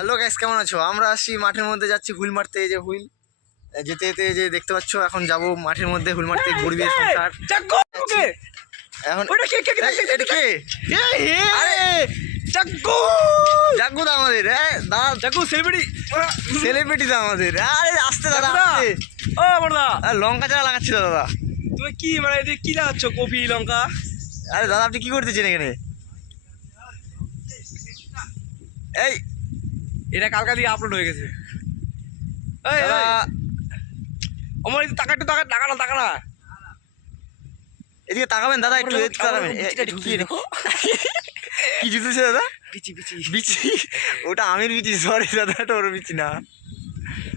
Hello guys কেমন আছো? আমরা আসছি মাঠের মধ্যে যাচ্ছি হুইল মারতে এই যে হুইল। যেতে যেতে যে দেখতে পাচ্ছ এখন যাব মাঠের মধ্যে হুইল মারতে গরিবের সংসার। চাকু ওকে! এখন ওটা কে কে এটা কে? আরে! চাকু জাগ্গু দা আমাদের হ্যাঁ দাদা চাকু সেলিব্রিটি সেলিব্রিটি দা আমাদের। আরে আসতে দাদা! ও বড়দা! লঙ্কা চারা লাগাচ্ছি দাদা। তুমি কি মানে এদিকে কি লাগাচ্ছ কপি লঙ্কা? আরে দাদা আপনি কি করতেছেন এখানে? এই এটা কালকা দিয়ে আপলোড হয়ে গেছে। আমার এই। টাকা একটু টাকা টাকা না টাকা না। এদিকে তাকাবেন দাদা একটু এদিকে তাকাবেন। কি দেখো। কি জুতেছে দাদা? পিচি পিচি বিচি? ওটা আমির বিচি সরি দাদা এটা ওর বিচি না।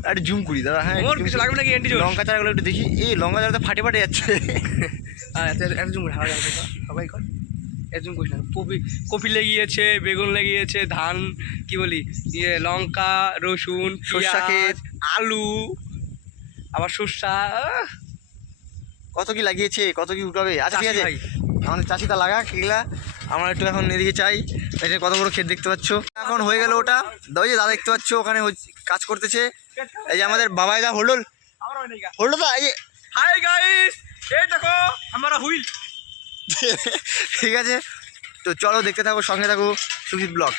আরে জুম করি দাদা হ্যাঁ zoom কিছু লাগবে নাকি এন্টি লঙ্কা চারাগুলো একটু দেখি। এই লঙ্কা চারা তো ফাটে ফাটে যাচ্ছে। এত জুম হাওয়া যাবে সবাই কর। একদম কৃষক কপি কপি লেগিয়েছে বেগুন লেগিয়েছে ধান কি বলি ইয়ে লঙ্কা রসুন পেঁয়াজ আলু আবার সর্ষা কত কি লাগিয়েছে কত কি উঠাবে? আচ্ছা ঠিক আছে। আমাদের চাষিটা লাগা কিলা আমরা একটু এখন এদিকে চাই। এটা কত বড় ক্ষেত দেখতে পাচ্ছ। এখন হয়ে গেল ওটা। ওই যে দাদা দেখতে পাচ্ছ ওখানে কাজ করতেছে। এই যে আমাদের বাবাই দা হোল্ডল হোল্ডল দা এই হাই গাইস এই দেখো আমরা হুইল। ঠিক আছে? তো চলো দেখতে থাকো সঙ্গে থাকো সুজিত ব্লগ।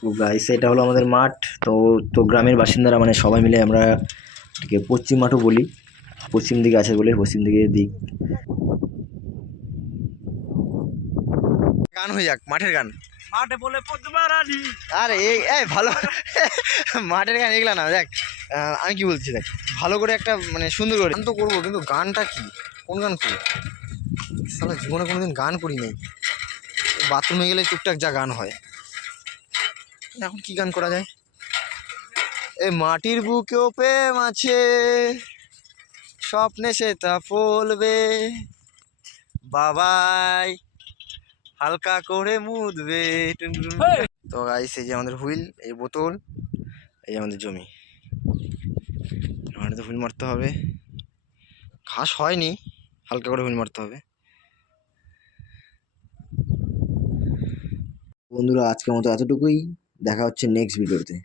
তো গাইস এটা হলো আমাদের মাঠ। তো তো গ্রামের বাসিন্দারা মানে সবাই মিলে আমরা এটাকে পশ্চিম মাঠও বলি। পশ্চিম দিকে আছে বলে পশ্চিম দিকে দিক। গান হয়ে যাক মাঠের গান। মাঠে বলে আরে এই এই ভালো। মাঠের গান এগুলা না দেখ আমি কি বলছি দেখ ভালো করে একটা মানে সুন্দর করে। গান তো করব কিন্তু গানটা কি? কোন গান করব? সালা জীবনে কোনো দিন গান করি নাই বাথরুমে গেলে টুকটাক যা গান হয়। এখন কি গান করা যায়? এই মাটির বুকেও প্রেম আছে স্বপ্নে সে তা ফলবে। বাবাই হালকা করে মুদবে! তো গাইস এই যে আমাদের হুইল এই বোতল এই আমাদের জমি। আমাদের হুইল মারতে হবে। ঘাস হয়নি হালকা করে হুইল মারতে হবে। বন্ধুরা আজকের মতো এতটুকুই। দেখা হচ্ছে নেক্সট ভিডিওতে